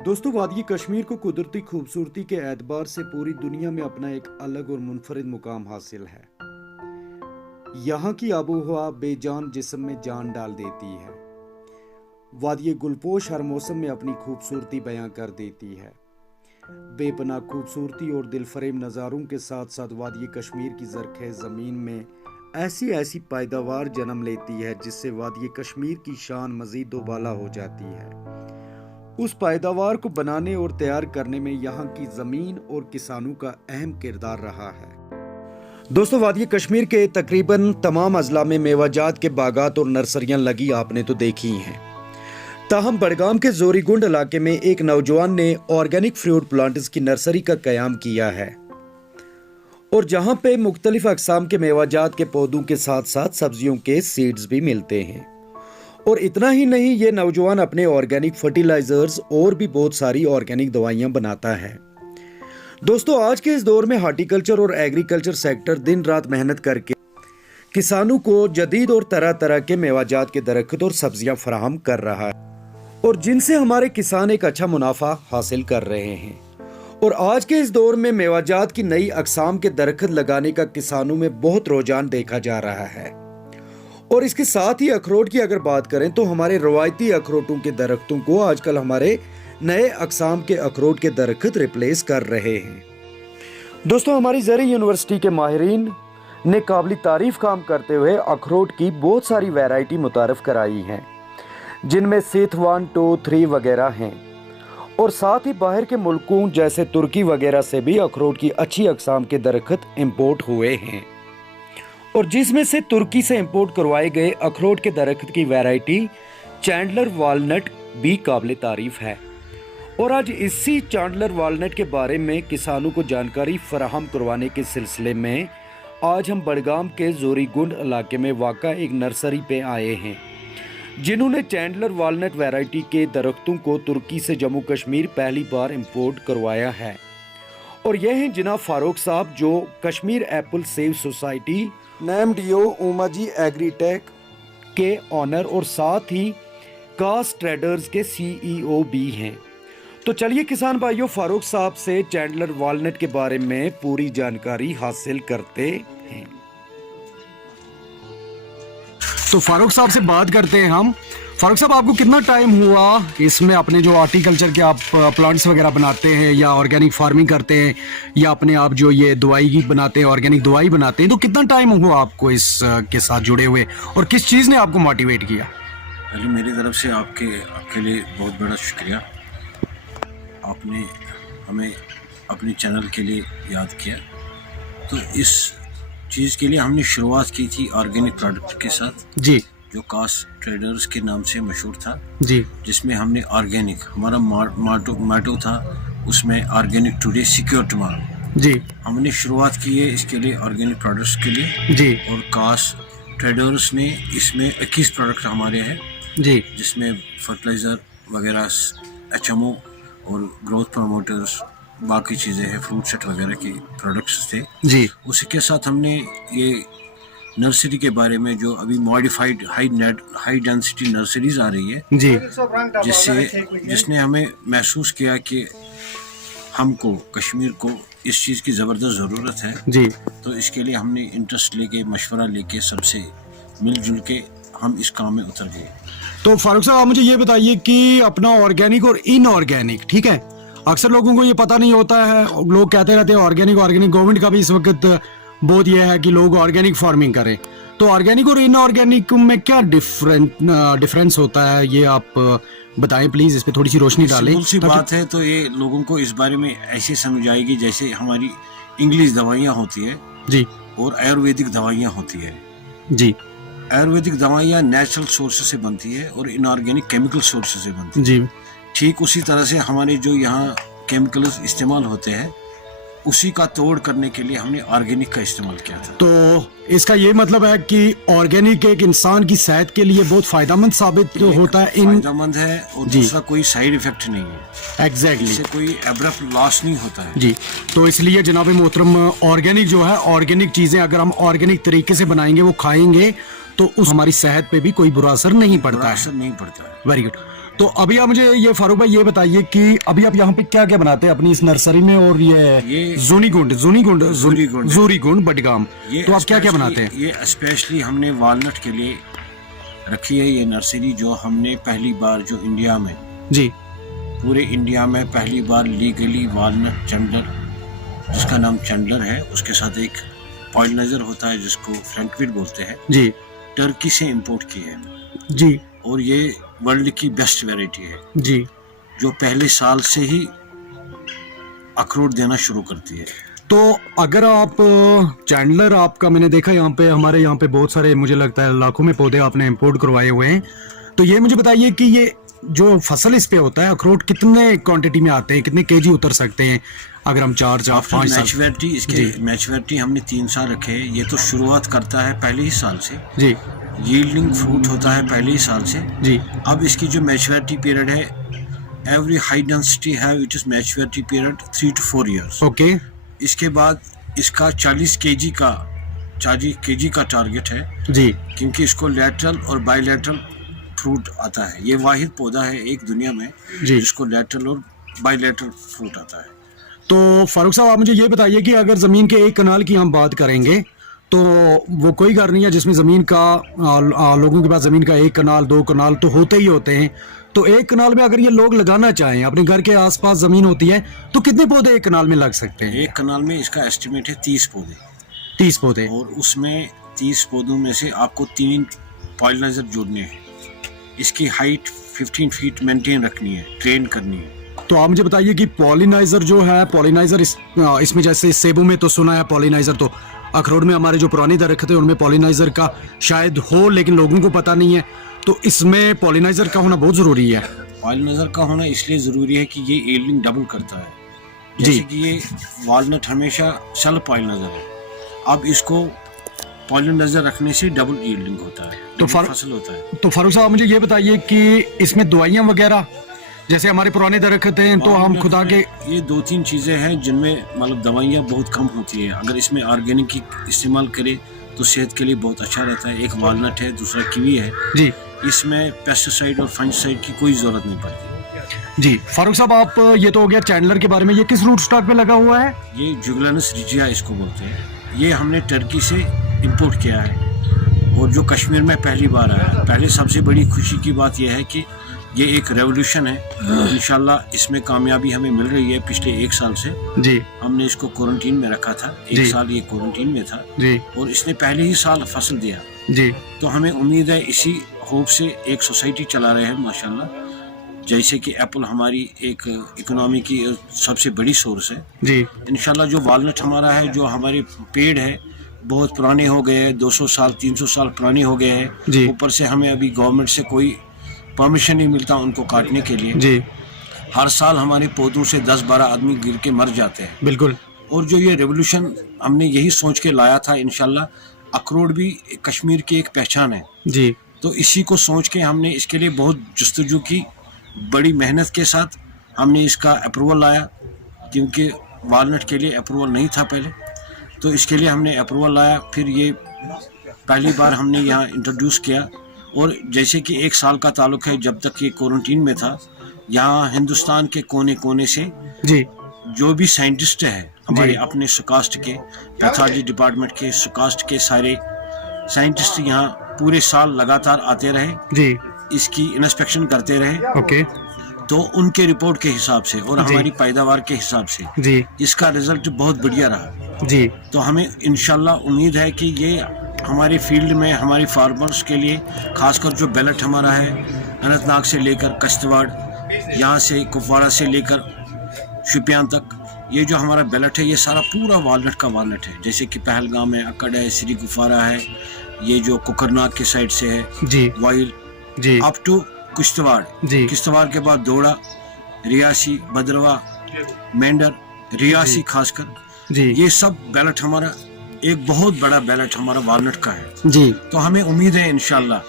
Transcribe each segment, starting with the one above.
दोस्तों, वादी कश्मीर को कुदरती खूबसूरती के एतबार से पूरी दुनिया में अपना एक अलग और मुनफरिद मुकाम हासिल है। यहाँ की आबोहवा बेजान जिस्म में जान डाल देती है। वादी गुलपोश हर मौसम में अपनी खूबसूरती बयां कर देती है। बेपनाह खूबसूरती और दिलफरेब नज़ारों के साथ साथ वादी कश्मीर की ज़रख़ेज़ ज़मीन में ऐसी ऐसी पैदावार जन्म लेती है जिससे वादी कश्मीर की शान मज़ीद दोबाला हो जाती है। उस पैदावार को बनाने और तैयार करने में यहाँ की ज़मीन और किसानों का अहम किरदार रहा है। दोस्तों, वादी कश्मीर के तकरीबन तमाम अजला में मेवाजात के बागात और नर्सरियाँ लगी आपने तो देखी हैं। ताहम बड़गाम के जोरीगुंड इलाके में एक नौजवान ने ऑर्गेनिक फ्रूट प्लांट्स की नर्सरी का कयाम किया है और जहाँ पे मुख्तलिफ अक़साम के मेवाजात के पौधों के साथ साथ सब्जियों के सीड्स भी मिलते हैं। और इतना ही नहीं, ये नौजवान अपने ऑर्गेनिक फर्टिलाइजर्स और भी बहुत सारी ऑर्गेनिक दवाइयाँ बनाता है। दोस्तों, आज के इस दौर में हार्टिकल्चर और एग्रीकल्चर सेक्टर दिन रात मेहनत करके किसानों को जदीद और तरह तरह के मेवाजात के दरख्त और सब्जियां फराहम कर रहा है और जिनसे हमारे किसान एक अच्छा मुनाफा हासिल कर रहे हैं। और आज के इस दौर में मेवाजात की नई अक़साम के दरख्त लगाने का किसानों में बहुत रुझान देखा जा रहा है। और इसके साथ ही अखरोट की अगर बात करें तो हमारे रवायती अखरोटों के दरख्तों को आजकल हमारे नए अक़साम के अखरोट के दरख्त रिप्लेस कर रहे हैं। दोस्तों, हमारी ज़री यूनिवर्सिटी के माहिरीन ने काबिल तारीफ काम करते हुए अखरोट की बहुत सारी वैरायटी मुतारफ़ कराई हैं, जिनमें सेथ 1, 2, 3 वगैरह हैं। और साथ ही बाहर के मुल्कों जैसे तुर्की वगैरह से भी अखरोट की अच्छी अक़साम के दरख्त इम्पोर्ट हुए हैं और जिसमें से तुर्की से इंपोर्ट करवाए गए अखरोट के दरख्त की वैरायटी चैंडलर वालनट भी काबिल तारीफ है। और आज इसी चैंडलर वालनट के बारे में किसानों को जानकारी फराहम करवाने के सिलसिले में आज हम बड़गाम के जोरीगुंड इलाके में वाक़ा एक नर्सरी पे आए हैं, जिन्होंने चैंडलर वालनट वैरायटी के दरख्तों को तुर्की से जम्मू कश्मीर पहली बार इंपोर्ट करवाया है। और यह हैं जनाब फारूक साहब, जो कश्मीर एप्पल सेव सोसाइटी नेमडीओ उमाजी एग्रीटेक के ऑनर और साथ ही कास ट्रेडर्स के सीईओ भी हैं। तो चलिए किसान भाइयों, फारूक साहब से चैंडलर वालनट के बारे में पूरी जानकारी हासिल करते हैं। तो फारूक साहब से बात करते हैं हम। फारूक साहब, आपको कितना टाइम हुआ इसमें अपने जो हार्टिकल्चर के आप प्लांट्स वगैरह बनाते हैं या ऑर्गेनिक फार्मिंग करते हैं या अपने आप जो ये दवाई की बनाते हैं, ऑर्गेनिक दवाई बनाते हैं, तो कितना टाइम हुआ आपको इस के साथ जुड़े हुए और किस चीज़ ने आपको मोटिवेट किया? पहले मेरी तरफ से आपके लिए बहुत बड़ा शुक्रिया। आपने हमें अपने चैनल के लिए याद किया। तो इस चीज़ के लिए हमने शुरुआत की थी ऑर्गेनिक प्रोडक्ट के साथ जी, जो कास ट्रेडर्स के नाम से मशहूर था जी, जिसमें हमने ऑर्गेनिक, हमारा माटो था उसमें ऑर्गेनिक टुडे सिक्योर टुमारो। जी, हमने शुरुआत की है इसके लिए ऑर्गेनिक प्रोडक्ट्स के लिए जी, और कास ट्रेडर्स ने इसमें 21 प्रोडक्ट हमारे हैं जी, जिसमें फर्टिलाइज़र वगैरह, HMO और ग्रोथ प्रमोटर्स, बाकी चीज़ें हैं, फ्रूट सेट वगैरह की प्रोडक्ट्स थे। जी, उसी के साथ हमने ये नर्सरी के बारे में जो अभी मॉडिफाइड हाई डेंसिटी नर्सरीज आ रही है, जी, जिसने हमें महसूस किया कि हमको कश्मीर को इस चीज़ की ज़बरदस्त ज़रूरत है। जी, तो इसके लिए हमने इंटरेस्ट लेके, मशवरा लेके, सबसे मिलजुल के हम इस काम में उतर गए। तो फारूक साहब, आप मुझे ये बताइए कि अपना ऑर्गेनिक और इनऑर्गेनिक, ठीक है, अक्सर लोगों को ये पता नहीं होता है। लोग कहते रहते हैं ऑर्गेनिक ऑर्गेनिक। गवर्नमेंट का भी इस वक्त बहुत ये है कि लोग ऑर्गेनिक फार्मिंग करें। तो ऑर्गेनिक और इनऑर्गेनिक में क्या डिफरेंस होता है, ये आप बताएं प्लीज, इस पे थोड़ी सी रोशनी डालें। सिंपल सी बात है, तो ये लोगों को इस बारे में ऐसे समझ आएगी जैसे हमारी इंग्लिश दवाइयाँ होती है जी और आयुर्वेदिक दवाइयाँ होती है। जी आयुर्वेदिक दवाइयाँ नेचुरल सोर्स से बनती है और इनऑर्गेनिक केमिकल सोर्स से बनती है। जी, ठीक उसी तरह से हमारे जो यहाँ केमिकल्स इस्तेमाल होते हैं उसी का तोड़ करने के लिए हमने ऑर्गेनिक का इस्तेमाल किया था। तो इसका ये मतलब है कि ऑर्गेनिक एक इंसान की सेहत के लिए बहुत फायदेमंद साबित होता है। फायदेमंद है और दूसरा कोई साइड इफेक्ट नहीं है। एग्जैक्टली, इससे कोई एब्रप्ट लॉस नहीं होता है जी। तो इसलिए जनाब मोहतरम, ऑर्गेनिक जो है, ऑर्गेनिक चीजें अगर हम ऑर्गेनिक तरीके से बनाएंगे, वो खाएंगे, तो उस हमारी सेहत पे भी कोई बुरा असर नहीं पड़ता है। असर नहीं पड़ता है। Very good. तो अभी आप मुझे ये फारूक भाई ये बताइए कि अभी आप यहाँ पे क्या क्या बनाते हैं अपनी इस नर्सरी में, और ये जूरीगुंड बडगाम, तो आप क्या क्या बनाते हैं? ये स्पेशली हमने वालनट के लिए रखी है ये नर्सरी, जो हमने पहली बार जो इंडिया में जी पूरे इंडिया में पहली बार लीगली वालनट चंडलर, जिसका नाम चंडलर है, उसके साथ एक पॉलिनाइजर होता है जिसको फ्रैंकविड बोलते हैं जी टर्की से इंपोर्ट की है जी और ये वर्ल्ड की बेस्ट वैरायटी है जी, जो पहले साल से ही अखरोट देना शुरू करती है। तो अगर आप चैंडलर आपका मैंने देखा यहाँ पे, हमारे यहाँ पे बहुत सारे मुझे लगता है लाखों में पौधे आपने इंपोर्ट करवाए हुए हैं, तो ये मुझे बताइए कि ये जो फसल इस पे होता है अखरोट कितने क्वांटिटी में आते हैं, कितने केजी उतर सकते हैं अगर हम 4 5 साल? मैच्योरिटी इसके मैच्योरिटी हमने 3 साल रखे हैं। ये तो शुरुआत करता है पहले ही साल से जी, यील्डिंग फ्रूट होता है पहले ही साल से जी। अब इसकी जो मैच्योरिटी पीरियड है, every high density have it is maturity period 3 to 4 years। Okay, इसके बाद इसका 40 केजी का टारगेट है जी क्योंकि इसको लैटरल और बायलैटरल फ्रूट आता है। ये वाहिद पौधा है एक दुनिया में जी। जिसको लैटरल और बायलैटरल फ्रूट आता है। तो फारूक साहब आप मुझे ये बताइए कि अगर ज़मीन के 1 कनाल की हम बात करेंगे तो वो कोई घर नहीं है जिसमें ज़मीन का लोगों के पास ज़मीन का 1 कनाल 2 कनाल तो होते ही होते हैं, तो 1 कनाल में अगर ये लोग लगाना चाहें, अपने घर के आसपास ज़मीन होती है, तो कितने पौधे 1 कनाल में लग सकते हैं? 1 कनाल में इसका एस्टिमेट है 30 पौधे। 30 पौधे, और उसमें 30 पौधों में से आपको 3 पॉलिनाइजर जोड़ने हैं। इसकी हाइट 15 फीट मेंटेन रखनी है, ट्रेन करनी है। तो आप मुझे बताइए कि पॉलिनाइजर जो है, पॉलिनाइजर इसमें जैसे सेबों में तो सुना है पॉलिनाइजर, तो अखरोट में हमारे जो पुराने दरख्त है उनमें पॉलिनाइजर का शायद हो, लेकिन लोगों को पता नहीं है, तो इसमें पॉलिनाइजर का होना बहुत जरूरी है। पॉलिनाइजर का होना इसलिए ज़रूरी है कि ये यील्डिंग डबल करता है। जैसे कि ये वालनट हमेशा सेल्फ पॉलिनाइजर है, अब इसको पॉलिनाइजर रखने से डबल यील्डिंग होता है, तो फसल होता है। तो फारूक साहब मुझे ये बताइए कि इसमें दवाइयाँ वगैरह जैसे हमारे पुराने दरख्त हैं तो हम खुदा के, ये 2-3 चीज़ें हैं जिनमें मतलब दवाइयाँ बहुत कम होती है। अगर इसमें ऑर्गेनिक की इस्तेमाल करें तो सेहत के लिए बहुत अच्छा रहता है। एक वालनट है, दूसरा कीवी है जी, इसमें पेस्टिसाइड और फंगिसाइड की कोई ज़रूरत नहीं पड़ती। जी फारूक साहब आप ये तो हो गया चैंडलर के बारे में, ये किस रूट स्टॉक पे लगा हुआ है? ये जुगलानस रिजिया इसको बोलते हैं। ये हमने टर्की से इंपोर्ट किया है और जो कश्मीर में पहली बार आया है। पहले सबसे बड़ी खुशी की बात यह है कि ये एक रेवोल्यूशन है। इंशाल्लाह इसमें कामयाबी हमें मिल रही है। पिछले 1 साल से जी, हमने इसको क्वारंटीन में रखा था, 1 साल ये क्वारंटीन में था जी, और इसने पहले ही साल फसल दिया। जी, तो हमें उम्मीद है इसी होप से एक सोसाइटी चला रहे हैं माशाल्लाह। जैसे कि एप्पल हमारी एक इकोनॉमी की सबसे बड़ी सोर्स है। जी, इंशाल्लाह जो वालनट हमारा है, जो हमारे पेड़ है बहुत पुराने हो गए हैं, 200 साल 300 साल पुराने हो गए हैं। ऊपर से हमें अभी गवर्नमेंट से कोई परमिशन नहीं मिलता उनको काटने के लिए। जी, हर साल हमारे पौधों से 10-12 आदमी गिर के मर जाते हैं। बिल्कुल। और जो ये रेवोल्यूशन हमने यही सोच के लाया था, इंशाल्लाह अखरोट भी कश्मीर की एक पहचान है जी, तो इसी को सोच के हमने इसके लिए बहुत जस्तजू की, बड़ी मेहनत के साथ हमने इसका अप्रूवल लाया, क्योंकि वालनट के लिए अप्रूवल नहीं था पहले, तो इसके लिए हमने अप्रूवल लाया। फिर ये पहली बार हमने यहाँ इंट्रोड्यूस किया और जैसे कि 1 साल का ताल्लुक है, जब तक ये क्वारंटीन में था, यहाँ हिंदुस्तान के कोने कोने से जी, जो भी साइंटिस्ट है हमारे अपने सुकास्ट के, पैथोलॉजी डिपार्टमेंट के, सुकास्ट के सारे साइंटिस्ट यहाँ पूरे साल लगातार आते रहे जी, इसकी इंस्पेक्शन करते रहे। ओके, तो उनके रिपोर्ट के हिसाब से और हमारी पैदावार के हिसाब से जी, इसका रिजल्ट बहुत बढ़िया रहा। जी, तो हमें इंशाल्लाह उम्मीद है कि ये हमारे फील्ड में हमारे फार्मर्स के लिए, खासकर जो बेलट हमारा है अनंतनाग से लेकर कश्तवाड़, यहाँ से कुपवाड़ा से लेकर शुपियान तक, ये जो हमारा बेलट है ये सारा पूरा वालनट का वालनट है। जैसे कि पहलगाम है, अक्कड़ है, श्री गुफारा है, ये जो कुकरनाग के साइड से है जी, वाइल, जी, अप टू किश्तवाड़, जी, किश्तवाड़ के बाद दोड़ा, रियासी, भद्रवा, मेंढर, रियासी खासकर, जी, ये सब बैलेट हमारा एक बहुत बड़ा बैलेट हमारा वालनट का है। जी, तो हमें उम्मीद है इंशाल्लाह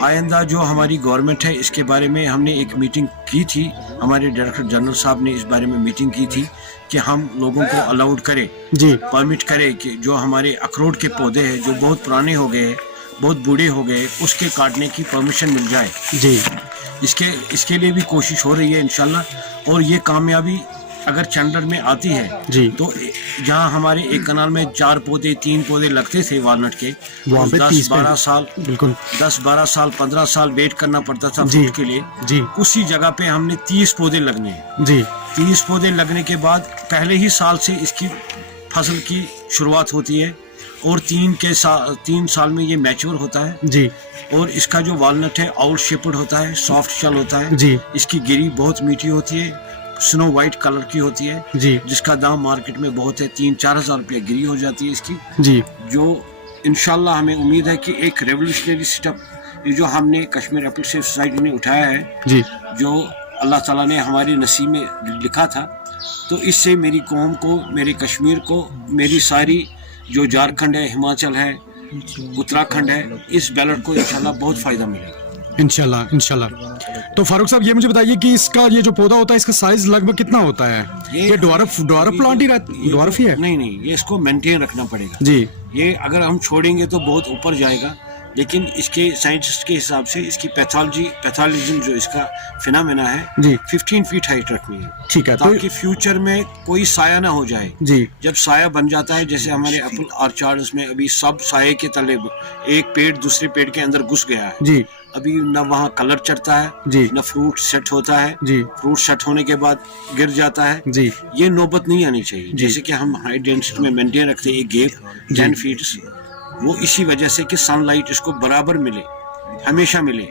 आइंदा जो हमारी गवर्नमेंट है इसके बारे में हमने एक मीटिंग की थी, हमारे डायरेक्टर जनरल साहब ने इस बारे में मीटिंग की थी कि हम लोगों को अलाउड करें, जी, परमिट करें कि जो हमारे अखरोट के पौधे हैं जो बहुत पुराने हो गए, बहुत बूढ़े हो गए, उसके काटने की परमिशन मिल जाए। जी। इसके लिए भी कोशिश हो रही है इंशाल्लाह। और ये कामयाबी अगर चैंडलर में आती है जी। तो जहाँ हमारे एक कनाल में 4 पौधे 3 पौधे लगते थे वालनट के, वहाँ पे 10-12 साल, बिल्कुल 10-12 साल 15 साल वेट करना पड़ता था जी। फ्रूट के लिए। जी उसी जगह पे हमने 30 पौधे लगने हैं। जी 30 पौधे लगने के बाद पहले ही साल से इसकी फसल की शुरुआत होती है और 3 साल में ये मैच्योर होता है। जी और इसका जो वालनट है आउल शेप्ड होता है, सॉफ्ट शल होता है जी इसकी गिरी बहुत मीठी होती है, स्नो वाइट कलर की होती है, जी जिसका दाम मार्केट में बहुत है, 3-4 हज़ार रुपये गिरी हो जाती है इसकी। जी जो इंशाल्लाह हमें उम्मीद है कि एक रेवोल्यूशनरी स्टेप ये जो हमने कश्मीर एप्पल सेफ सोसाइटी ने उठाया है, जी जो अल्लाह ताला ने हमारे नसीब में लिखा था, तो इससे मेरी कौम को, मेरे कश्मीर को, मेरी सारी जो झारखंड है, हिमाचल है, उत्तराखंड है, इस बैलेट को इंशाल्लाह बहुत फ़ायदा मिलेगा। इंशाल्लाह इंशाल्लाह। तो फारूक साहब ये मुझे बताइए कि इसका ये जो पौधा होता है इसका साइज लगभग कितना होता है? ये ड्वार्फ प्लांट ही ड्वार्फ ही है? नहीं, ये इसको मेंटेन रखना पड़ेगा जी। ये अगर हम छोड़ेंगे तो बहुत ऊपर जाएगा, लेकिन इसके साइंटिस्ट के हिसाब से इसकी पैथोलॉजिज्म जो इसका फिनोमेना है जी 15 फीट हाइट रखनी है, ठीक है। ताकि फ्यूचर में कोई साया ना हो जाए। जी जब साया बन जाता है, जैसे हमारे एप्पल ऑर्चार्ड्स में अभी सब साये के तले, एक पेड़ दूसरे पेड़ के अंदर घुस गया है, जी अभी न वहाँ कलर चढ़ता है, जी न फ्रूट सेट होता है, जी फ्रूट सेट होने के बाद गिर जाता है। जी ये नौबत नहीं आनी चाहिए। जैसे कि हम हाई डेंसिटी में मेंटेन रखते हैं एक गैप 10 फीट, वो इसी वजह से कि सनलाइट इसको बराबर मिले, हमेशा मिले,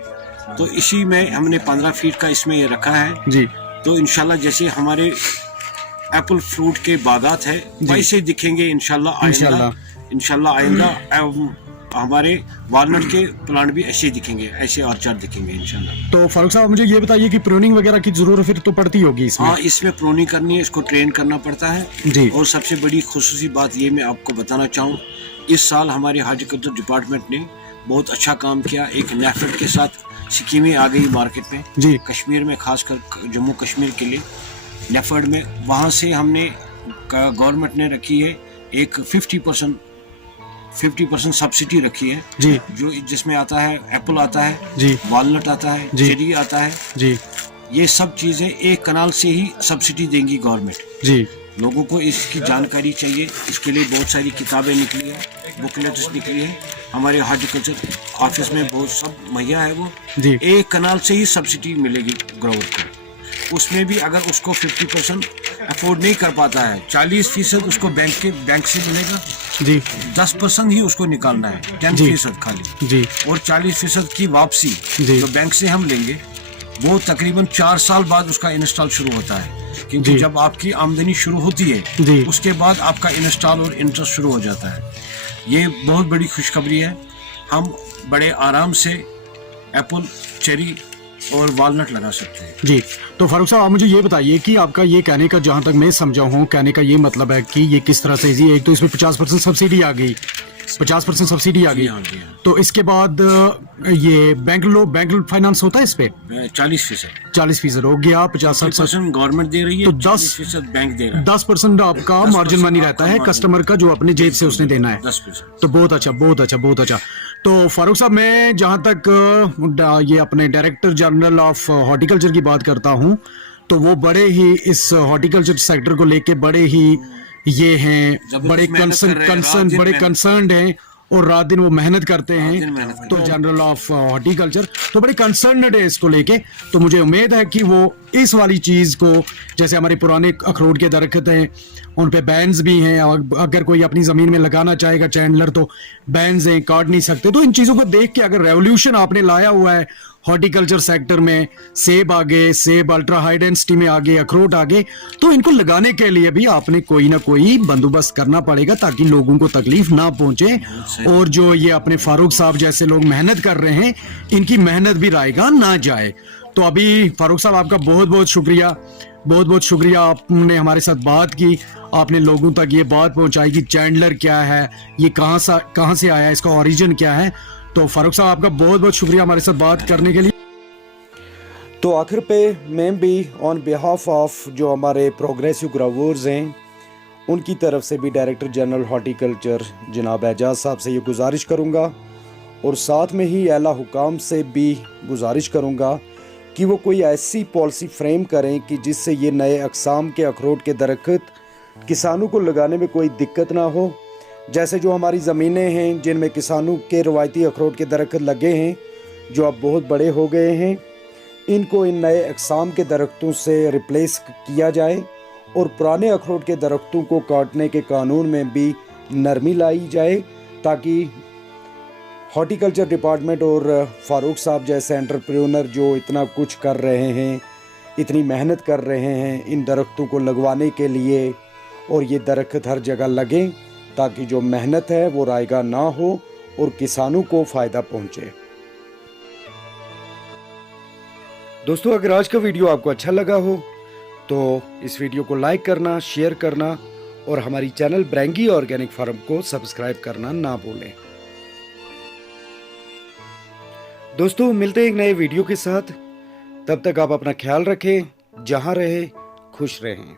तो इसी में हमने 15 फीट का इसमें ये रखा है। जी तो इंशाल्लाह जैसे हमारे एप्पल फ्रूट के बागात है वैसे दिखेंगे इंशाल्लाह आइंदा हमारे वालनट के प्लांट भी ऐसे दिखेंगे, ऐसे ऑर्चार्ड दिखेंगे इंशाल्लाह। तो फारूक साहब मुझे ये बताइए कि प्रूनिंग वगैरह की जरूरत फिर तो पड़ती होगी इसमें? हाँ, इसमें प्रूनिंग करनी है, इसको ट्रेन करना पड़ता है जी। और सबसे बड़ी खुसूसी बात ये मैं आपको बताना चाहूँ, इस साल हमारे हॉर्टिकल्चर डिपार्टमेंट ने बहुत अच्छा काम किया। एक नेफेड के साथ स्कीमें आ गई मार्केट में जी कश्मीर में, खासकर जम्मू कश्मीर के लिए नेफेड में, वहाँ से हमने गवर्नमेंट ने रखी है एक 50% सब्सिडी रखी है जी, जो जिसमें आता है एप्पल आता है जी वालनट आता है जी चेरी आता है जी ये सब चीज़ें एक कनाल से ही सब्सिडी देंगी गवर्नमेंट। जी लोगों को इसकी जानकारी चाहिए, इसके लिए बहुत सारी किताबें निकली है, बुकलेट्स निकली है, हमारे हॉर्टिकल्चर ऑफिस में बहुत सब मुहैया है। वो जी एक कनाल से ही सब्सिडी मिलेगी ग्रोवर को। उसमें भी अगर उसको 50% अफोर्ड नहीं कर पाता है, 40% उसको बैंक से मिलेगा, जी 10% ही उसको निकालना है, 10% खाली, जी और 40% की वापसी जी। जो बैंक से हम लेंगे वो तकरीबन 4 साल बाद उसका इंस्टॉल शुरू होता है, क्योंकि जी। जब आपकी आमदनी शुरू होती है जी। उसके बाद आपका इंस्टॉल और इंटरेस्ट शुरू हो जाता है। ये बहुत बड़ी खुशखबरी है। हम बड़े आराम से एप्पल, चेरी और वालनट लगा सकते हैं। जी। तो फारूक साहब आप मुझे ये बताइए कि आपका ये कहने का, जहाँ तक मैं समझा हूँ, कहने का ये मतलब है कि ये किस तरह से जी, एक तो इसमें 50% सब्सिडी आ गई, 50% सब्सिडी आ गई, हाँ जी, हाँ। तो इसके बाद ये बैंक फाइनेंस होता है इस पे 40% 40% हो गया, 50-60% गवर्नमेंट दे रही है, तो 40% बैंक दे रहा है, 10% आपका 10% मार्जिन मनी रहता है आपका कस्टमर का, जो अपने जेब से उसने देना है। 10%। तो बहुत अच्छा बहुत अच्छा बहुत अच्छा। तो फारूक साहब मैं जहाँ तक ये अपने डायरेक्टर जनरल ऑफ हॉर्टिकल्चर की बात करता हूँ, तो वो बड़े ही इस हॉर्टिकल्चर सेक्टर को लेके बड़े ही ये हैं, बड़े कंसर्न हैं और रात दिन वो मेहनत करते हैं। तो जनरल ऑफ हॉर्टिकल्चर तो बड़े कंसर्नड है इसको लेके। तो मुझे उम्मीद है कि वो इस वाली चीज़ को, जैसे हमारे पुराने अखरोट के दरख्त हैं उन पे बैन्स भी हैं, अगर कोई अपनी ज़मीन में लगाना चाहेगा चैंडलर तो बैन्स हैं, काट नहीं सकते। तो इन चीज़ों को देख के अगर रेवोल्यूशन आपने लाया हुआ है हॉर्टिकल्चर सेक्टर में, सेब आगे, सेब अल्ट्रा हाई डेंसिटी में आगे, अखरोट आगे, तो इनको लगाने के लिए भी आपने कोई ना कोई बंदोबस्त करना पड़ेगा ताकि लोगों को तकलीफ ना पहुंचे। और जो ये अपने फारूक साहब जैसे लोग मेहनत कर रहे हैं, इनकी मेहनत भी रायगा ना जाए। तो अभी फारूक साहब आपका बहुत बहुत शुक्रिया, आपने हमारे साथ बात की, आपने लोगों तक ये बात पहुंचाई कि चैंडलर क्या है, ये कहाँ से आया, इसका ओरिजिन क्या है। तो फारूक साहब आपका बहुत बहुत शुक्रिया हमारे साथ बात करने के लिए। तो आखिर पे मैं भी ऑन बिहाफ ऑफ जो हमारे प्रोग्रेसिव ग्रोवर्स हैं उनकी तरफ से भी डायरेक्टर जनरल हॉर्टिकल्चर जनाब एजाज साहब से ये गुजारिश करूँगा और साथ में ही आला हुकाम से भी गुजारिश करूँगा कि वो कोई ऐसी पॉलिसी फ्रेम करें कि जिससे ये नए अक़साम के अखरोट के दरख्त किसानों को लगाने में कोई दिक्कत ना हो। जैसे जो हमारी ज़मीनें हैं जिनमें किसानों के रवायती अखरोट के दरख्त लगे हैं जो अब बहुत बड़े हो गए हैं, इनको इन नए अक़साम के दरख्तों से रिप्लेस किया जाए और पुराने अखरोट के दरख्तों को काटने के कानून में भी नरमी लाई जाए, ताकि हॉर्टिकल्चर डिपार्टमेंट और फारूक साहब जैसे एंटरप्रेन्योर जो इतना कुछ कर रहे हैं, इतनी मेहनत कर रहे हैं इन दरख्तों को लगवाने के लिए, और ये दरख्त हर जगह लगें ताकि जो मेहनत है वो रायगा ना हो और किसानों को फ़ायदा पहुँचे। दोस्तों, अगर आज का वीडियो आपको अच्छा लगा हो तो इस वीडियो को लाइक करना, शेयर करना और हमारी चैनल ब्रेंगी ऑर्गेनिक फार्म को सब्सक्राइब करना ना भूलें। दोस्तों, मिलते हैं एक नए वीडियो के साथ। तब तक आप अपना ख्याल रखें, जहां रहे खुश रहें।